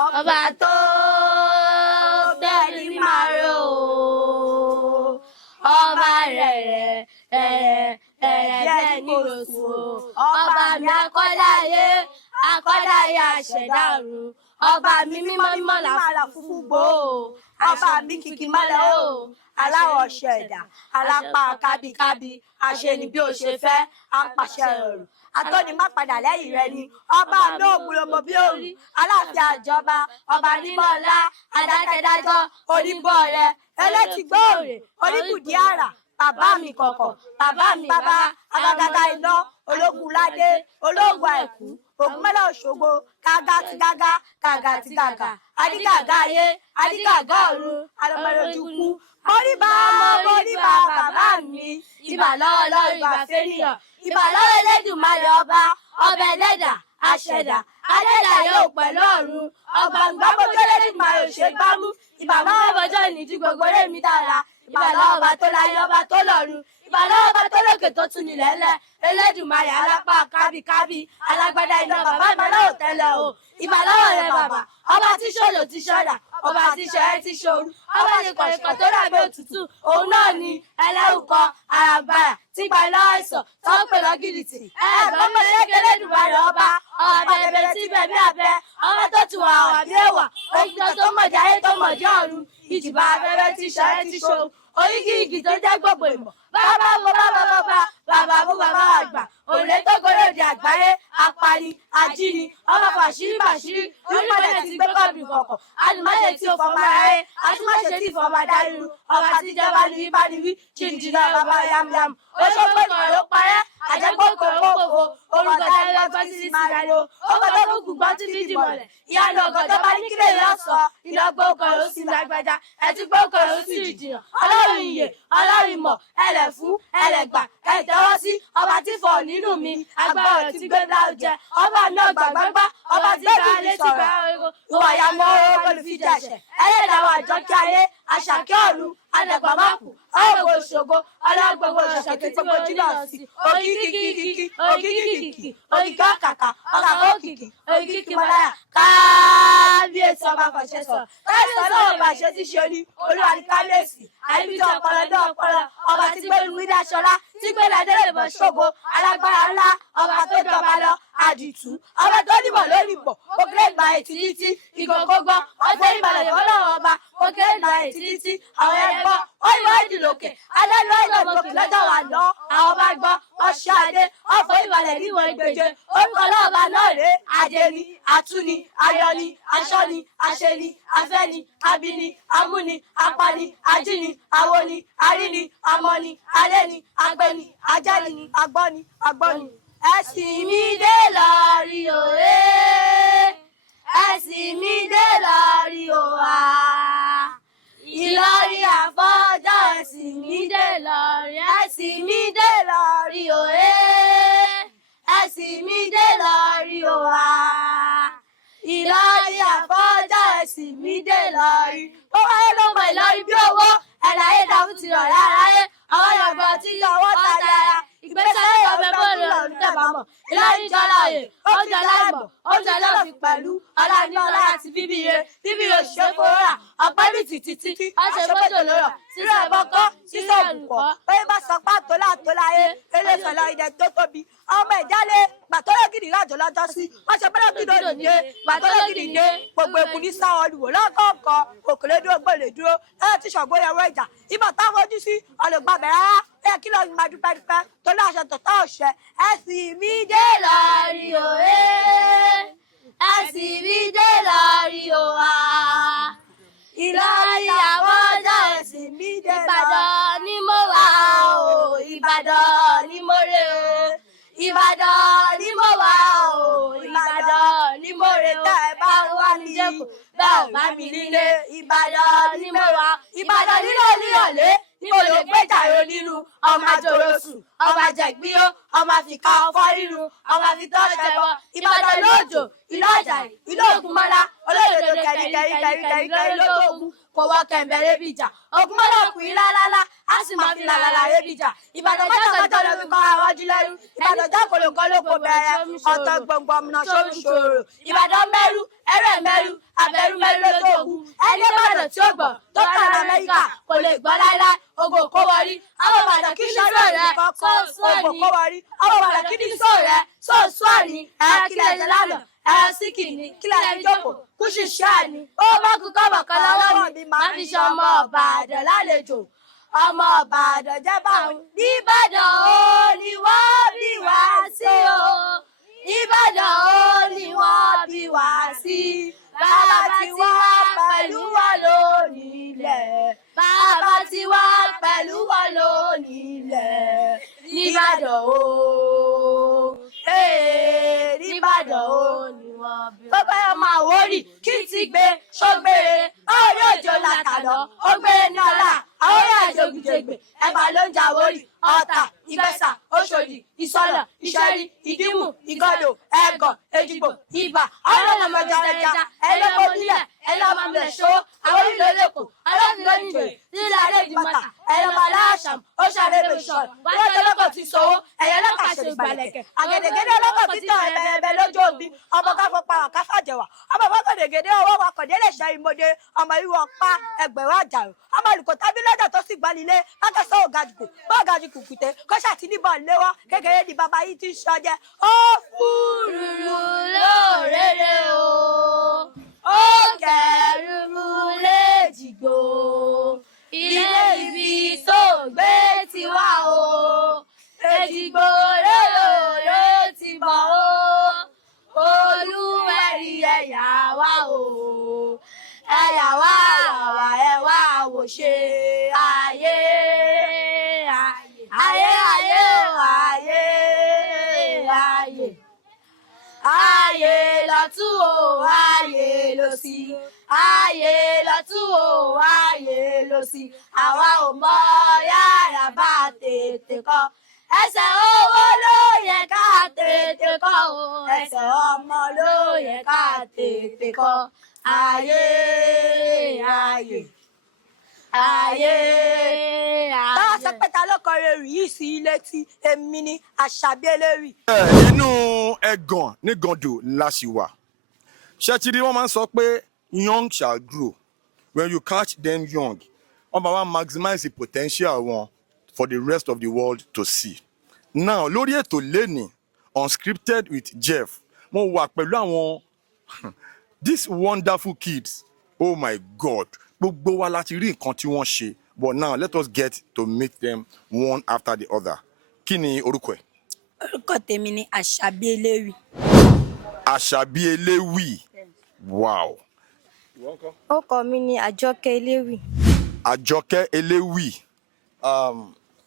ọba tó bẹ́ẹ̀ ní màró ọba rẹ̀ bẹ́ẹ̀ ní rosù ọba mi akọ́dáyé àṣẹ̀dá ọ̀run ọba mi mímọ́ mímọ́ làálàá fúnfún gbòó ọba mi kìkì mọ́lẹ̀ o aláwọ̀ ṣẹ̀dá alápá kábíkábí àṣeni bí o ṣe fẹ́ apàṣẹ ọ̀run àtọ́ni má padà lẹ́yìn rẹ ni ọba mi ò gbúrògbò bí òrì aláàfin àjọba ọba nímọ̀ ọlá adákẹ́dájọ́ oníbọ̀ rẹ ẹlẹ́tìgbóòrè oníbùdí àrà bàbá mi kọ̀kọ̀ bàbá mi bàbá alágàgà iná ológun ládé ológun àìkú ògúnmọ́lá òṣogbo gágá ti gágá gàgà ti gàgà adígàgá ayé adígàgá ọ̀run alọ́mọlójúkú mọ́ríbà bàbá mi ìbà lọ́wọ́ lọ́rùn ìbà fẹ́nìyàn ìbà lọ́wọ́ Elédùmarè ọba ẹlẹ́dà àṣẹ̀dá adẹ́dà yóò pẹ̀lú ọ̀run ọba gbàgbọ́gbọ́ Elédùmarè òṣègbámú ìbà lọ́wọ́ bọjọ́ ìníjú gbogbo rémi dára ìbà lọ́wọ́ ọba tó láyé ọba tó lọ́run ìbà lọ́wọ́ ọba tó lókè tó tún nílẹ̀ lẹ̀ Elédùmarè alápá kábíkábí alágbádá iná bàbá ìbàlọ́wọ́ tẹ́lẹ̀ o ìbàlọ́wọ́ rẹ bàbá ọba tí ṣòlò ti ṣọ́dà ọba tí ṣẹ́rẹ́ ti ṣòru ọba tí kọ̀ọ̀kan tó dàbí òtútù òun náà ni ẹlẹ́rùkọ àràbàrà tí gba iná àìsàn tó ń pè lọ́gìrìtì ẹ̀ẹ́dọ́gbọ́n mọ̀lẹ́kẹ́ Elédùmarè ọba bẹ̀rẹ̀ tí bẹ̀bí abẹ́ ọba tó ti wà wà bí èèwà òkìtọ̀ tó mọ̀já ayé tó mọ̀já ọ̀run ìjìbá abẹ́rẹ́ tí ṣẹ́rẹ́ ti ṣòru oríkìrìkì tó jẹ́ gbogbo ìmọ̀ bàbá àgbà òrùlé tó gorí òde àgbáyé apani ajíni ọmọ bàṣírí onímọ̀lẹ̀ tí gbé kọ́ọ̀bì kọ̀ọ̀kan alùmọ̀lẹ̀ tí ò fọmọ aráyé atúmọ̀ṣe tí ìfọmọ adáríru ọba tí jẹ́ bá níbi bá níbi jìnnìjìnnà bàbá yamyam oṣooṣù ìkọ̀rọ̀ ló parẹ́ àjẹgbó ìkọ̀rọ̀ ó kòkó orúkọ dáríwá gbọ́ sí ìsìnkú ọkọ̀ tó kúkú gbọ́ tí dídì mọ̀lẹ̀ ìyanu ọkọ̀ tó bá ní kílẹ̀ yọ sọ ìlọgbọ́ ìkọ̀rọ̀ ó sì lágbájá ẹtí gbọ́ ìkọ̀rọ̀ ó sì rìjìnà ọlọ́run ìyè ọlọ́run ìmọ̀ ẹlẹ́fún ẹlẹ́gbà ẹ̀tẹ́wọ́ sí ọba tí fọ̀ nínú mi agbára rẹ̀ ti gbé láwùjẹ ọba náà gbàgbọ́gbá ọba tí gbà létí gbà ìwà ìyàmọ́ olùfíjàṣẹ ẹlẹ́dàá àjọkí ayé àṣàkí ọ̀run adàgbàmákù ọ̀rọ̀ òṣogbo ọlọ́gbogbo òṣèké tí mo jí náà sí òkìkìkìkì òkìkìkìkì òkìkì ọ̀kàkà ọ̀kàkà òkìkì òkìkì mọ̀láyà kábíyèsí ọba fàṣẹ sọ kábíyèsí ọlọ́wọ́ bàṣẹ ti ṣe ní olúwa ní kábíyèsí àìbíjọ ọpọlọ náà ọpọlọ ọba tí gbé lu wíńdà ṣọlá tí gbé ládẹ́rẹ́ bọ̀ ṣògo alágbára ńlá ọba tó jọba lọ àdìtú ọba tó dìbò lórí bọ̀ òkèrè ìgbà ètí títí ìgòkógbọ́ ọjọ́ ìbàlẹ̀ ìfọlọ́wọ́ ọba òkèrè ìgbà ètí títí àwọn ẹgbọ́ òyìnbó ìdìlókè alẹ́lọ́ ìdọ̀gbọ̀kì lọ́jọ́ wà lọ àwọn ọba gbọ́ ọṣẹ́ adé ọ̀fọ̀ ìbàlẹ̀ níwọ̀n ìgbèje orúkọ lọ́ọ̀bà náà rè àjẹni àtúni ayọni aṣọ́ni aṣeni afẹ́ni abini amúni apani ajíni awoni aríni amọ́ni alẹ́ni agbẹni ajẹ́ni agbọ́ni. ẹ̀sìn mi dé lọ́rí òwe ẹ̀sìn mi dé lọ́rí òwà Ìlọrí àfọ́jọ́ ẹ̀sìn mi dé lọ́rí ẹ̀sìn mi dé lọ́rí òwe ẹ̀sìn mi dé lọ́rí òwà Ìlọrí àfọ́jọ́ ẹ̀sìn mi dé lọ́rí. ó wáyé ló mọ Ìlọrí bí owó ẹ̀dá ayé dàbí ti rọ̀ láráyé àwọn yọ̀gbọ̀ tí ọwọ́ ta dára ìgbésẹ̀ ọ̀bẹ bọ́ọ̀lù ọ̀run tẹ̀bámọ̀ Ìlọrí jọlá òye ó jọlá ìmọ̀ ó jọlá òfin pẹ̀lú ọlá ní ọlá àti bíbíire òṣìṣẹ́ kòrónà ọ̀pẹ́ mi títí ọ̀ṣẹ̀ mọ́tò lórọ̀ sílẹ̀ ẹ̀bọ́kọ́ sílẹ̀ òbùkọ́ bóyá bá sọ pé àtòláyé eléṣọ̀lá ìdẹ tó tóbi ọmọ ìjálé gbàtọ́lọ́gìdì rájọ lọ́jọ́ sí wọ́n ṣe bọ́lọ́gìdì òdìdé gbàtọ́lọ́gìdì dé gbogbo èkú ní sáwọn olùwò lọ́kọ̀ọ̀kan òkèlè dúró gbòlè dúró lẹ́yìn tí ṣọ̀gbọ́n ẹ̀rọ ìjà ibà táwọn ojú sí ọlọ́gbàbẹ̀ rárá ẹ kí lóyún máa dúpẹ́ tó láṣẹ tọ̀tọ̀ ọ̀ṣẹ́ ẹ̀sìn mi dé lọ́rí òwe ẹ̀sìn mi dé lọ́rí òwà Ìlọrí àwọn ọjọ́ ẹ̀sìn mi dé lọ. Ìbàdàn ni mo wà o Ìbàdàn ni mo rè o Ìbàdàn ni mo wà o Ìbàdàn ni mo rè o tẹ́ ẹ bá wà ní Jẹ́kù bẹ́ẹ̀ ò bá mi nílé Ìbàdàn ni mo wà Ìbàdàn nílò níyọ̀lé níbo ló gbé jàre onírú ọmọ àjòròsù ọmọ àjẹgbíó ọmọ àfikà ọkọ rírun ọmọ àfitọ́ ṣẹbọ Ìbàdàn lóòjò ìlú Àjàyí ìlú Ògúnmọ́lá olóòdòdó kẹ̀rí lójú ogun kò wọ kẹ̀mbẹ̀ rébi ìjà ogun mọ́lá kù í lálálá á sì máa fi làlàlà rébi ìjà ìbàdàn mọ́tàmọ́tà ló fi kọ́ àwájú lẹ́rú ìbàdàn jákòlókọ́ ló kò bẹ̀rẹ̀ ọ̀tọ̀ gbọ̀ngbọ̀n náà sórí ṣòro ìbàdàn mẹ́rú ẹrẹ́ mẹ́rú abẹ́rú mẹ́rú lójú ogun ẹni ìbàdàn tí ó gbọ́ tó kà ní Amẹ́ríkà kò lè gbọ́ láíláí ogun kó wọrí àwọn ìbàdàn kì í ṣọ́rọ̀ rẹ̀ ogun kó wọrí àwọn ìbàdàn kì í sọ rẹ̀ sóòsùn àní kílẹ̀ jẹ́ lánàá síkì ní kílẹ̀ ìjókòó kúṣì ṣáà ní ó bá kú kọ́bọ̀ kan lọ́wọ́ mi máa fi ṣe ọmọ Ìbàdàn lálejò ọmọ Ìbàdàn jẹ́ báwọn Ìbàdàn ó ní wọ́n bí wá sí o Ìbàdàn ó ní wọ́n bí wá sí bàbá tí wá pẹ̀lú wa lónìí ilẹ̀ bàbá tí wá pẹ̀lú wa lónìí ilẹ̀ n'Ìbàdàn ó n'Ìbàdàn ó ní wọ́n bí wá. Bàbá ọmọ Àwórì kí ti gbé ṣọ́gbére báwo yóò jọ làkàlọ́ ó gbére ní ọ̀la Àwórì àjògùjègbè ẹ̀bà ló ń jà Àwórì Ọ̀tà Ìgbẹ̀sà Òṣòdì Ìsọ̀lọ̀ Ìṣẹ́rí Ìdímù Ìgọdọ̀ Ẹ̀gọ̀ Èjìgbò Ìbà ọlọ́mọdéjà ẹlẹ́gbọ̀bílẹ̀ ẹlọ́mọbìlẹ̀ ṣòwò Àwórì lólèkó ọlọ́mọdéjòyè nílẹ̀ alẹ́ ìdìmọ̀tà ẹlọ́mọláṣàm ó ṣàrẹ́bẹ̀ ṣọ̀rọ̀ wọ́n lọ́kọ̀ ti sọ̀wọ́ ẹ̀yẹ lọ́kà ṣe ìgbàlẹ̀kẹ̀ àgẹ̀dẹ̀gẹ̀dẹ̀ lọ́kọ̀ títà ẹ̀bẹ̀ẹ̀bẹ̀ lójú òbí ọmọ káfọ́ parọ̀ káfàjẹ̀wà ọmọ fọ́kọ̀dẹ̀gẹ̀dẹ̀ ọwọ́ wa kọ̀dẹ́lẹ̀ ṣe ìmọ̀dé ọmọ ìwọ pa ẹgbẹ̀rún àjàrò ọmọ olùkọ́ tábí lọ́jà tó sì gbalilé lákẹ́sọ̀ ògajùkù bọ́ ògajùkù kùtẹ́ kọ́ṣà tí níbọ̀ léwọ́ kékeré ni bàbá yìí ti ń ṣọjẹ́ ó fúrúrú lóòrèrè o ó kẹrùmú léjìgbò ilé ibi tó gbé ti wá o Èjìgbò lóró ti bọ̀ o Olúwẹ̀rí ẹ̀yà wá o ẹ̀yà wá àwa ẹ̀ wá wò ṣe ayé ayé ayé o ayé ayé ayé lọ́tún o ayé lósì ayé lọ́tún o ayé lósì àwa ò mọ yàrá bá tètè kọ́ ẹsẹ̀ owó ló yẹ ká tètè kọ́ o ẹsẹ̀ ọmọ ló yẹ ká tètè kọ́ ayé ayé ayé ayé. Báwa sọ pé ta ló kọ rẹrù yìí sí ilé tí èmi ní Àṣàbí Eléwì. Inú ẹ̀gàn ní Gàndò la ṣì wà. Ṣẹ́tìrí wọ́n máa ń sọ pé young shall grow when you catch them young. Wọ́n máa wá maximize the potential wọn for the rest of the world to see. Now lórí ètò lẹ́nìí Unscripted with Jeff mo wà pẹ̀lú àwọn these wonderful kids. Oh my God, gbogbo wa láti rí nǹkan tí wọ́n ṣe, but now let us get to meet them one after the other. Kí ni orúkọ ẹ̀? Orúkọ tèmi ni Àṣàbí Eléwì. Àṣàbí Eléwì. Wow. Orúkọ mi ni Àjọkẹ́ Eléwì. Àjọkẹ́ Eléwì.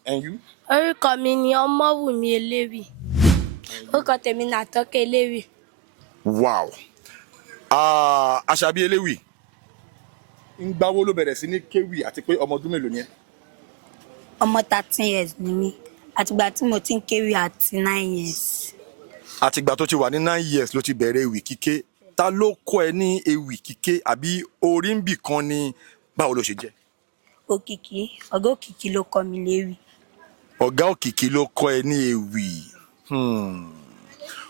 And you? Orúkọ mi ni Ọmọ́wùmí Eléwì. Orúkọ tèmi ni Àtọ́kẹ́ Eléwì. Wow. Àṣàbí Eléwì. Ìgbà wo ló bẹ̀rẹ̀ sí ní kéwì àti pé ọmọ ọdún mélòó ni ẹ́? Ọmọ 13 years ni mí. Àtìgbà tí mo ti ń kéwì àti 9 years. Àtìgbà tó ti wà ní 9 years ló ti bẹ̀rẹ̀ ewì kíké. Ta ló kọ́ ẹ ní ewì kíké àbí orí ń bì kan ni báwo ló ṣe jẹ́? Òkìkí, ọ̀gá Òkìkí ló kọ́ mi léwì. Ọ̀gá Òkìkí ló kọ́ ẹ ní ewì.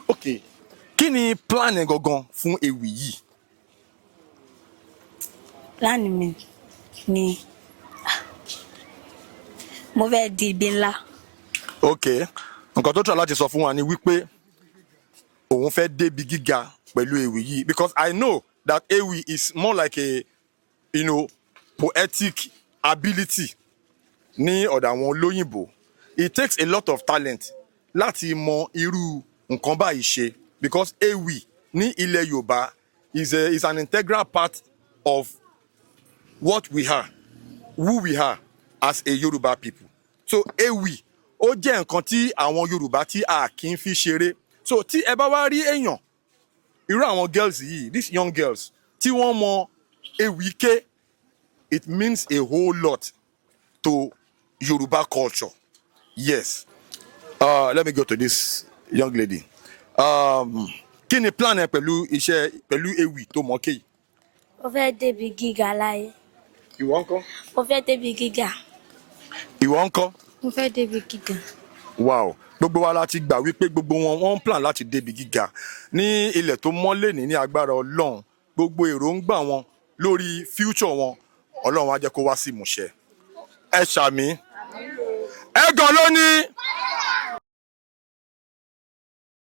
Ok, kí ni plan ẹ gangan fún ewì yìí? Plan mi ni mo fẹ́ di ibi ńlá. Ok, nǹkan tó tọ́ láti sọ fún wa ni wípé òun fẹ́ débi gíga pẹ̀lú ewì yìí, because I know that ewì is more like a poetic ability ní ọ̀dọ̀ àwọn olóyìnbó. It takes a lot of talent láti mọ irú nǹkan báyìí ṣe, because ewì ní ilẹ̀ Yorùbá is an integral part of what we are, who we are as a Yoruba people. So ewì ó jẹ́ nǹkan tí àwọn Yorùbá tí a kì í fi ṣeré. So tí ẹ bá wá rí èèyàn irú àwọn girls yìí, these young girls tí wọ́n mọ ewì ké, it means a whole lot to Yoruba culture. Yes. Let me go to this young lady. Kí ni plan ẹ pẹ̀lú iṣẹ́ pẹ̀lú ewì tó mọ̀ kéyìí? Mo fẹ́ débi gíga láyé. Ìwọ ńkọ́? Mo fẹ́ débi gíga. Ìwọ ńkọ́? Mo fẹ́ débi gíga. Wow, gbogbo wa la ti gbà wípé gbogbo wọn wọ́n ń plan láti débi gíga ní ilẹ̀ tó mọ́lé ní agbára Ọlọ́run. Gbogbo èròǹgbà wọn lórí future wọn Ọlọ́run á jẹ́ kó wá sí ìmúṣẹ. Ẹ ṣàmì. Ẹ gan ló ní.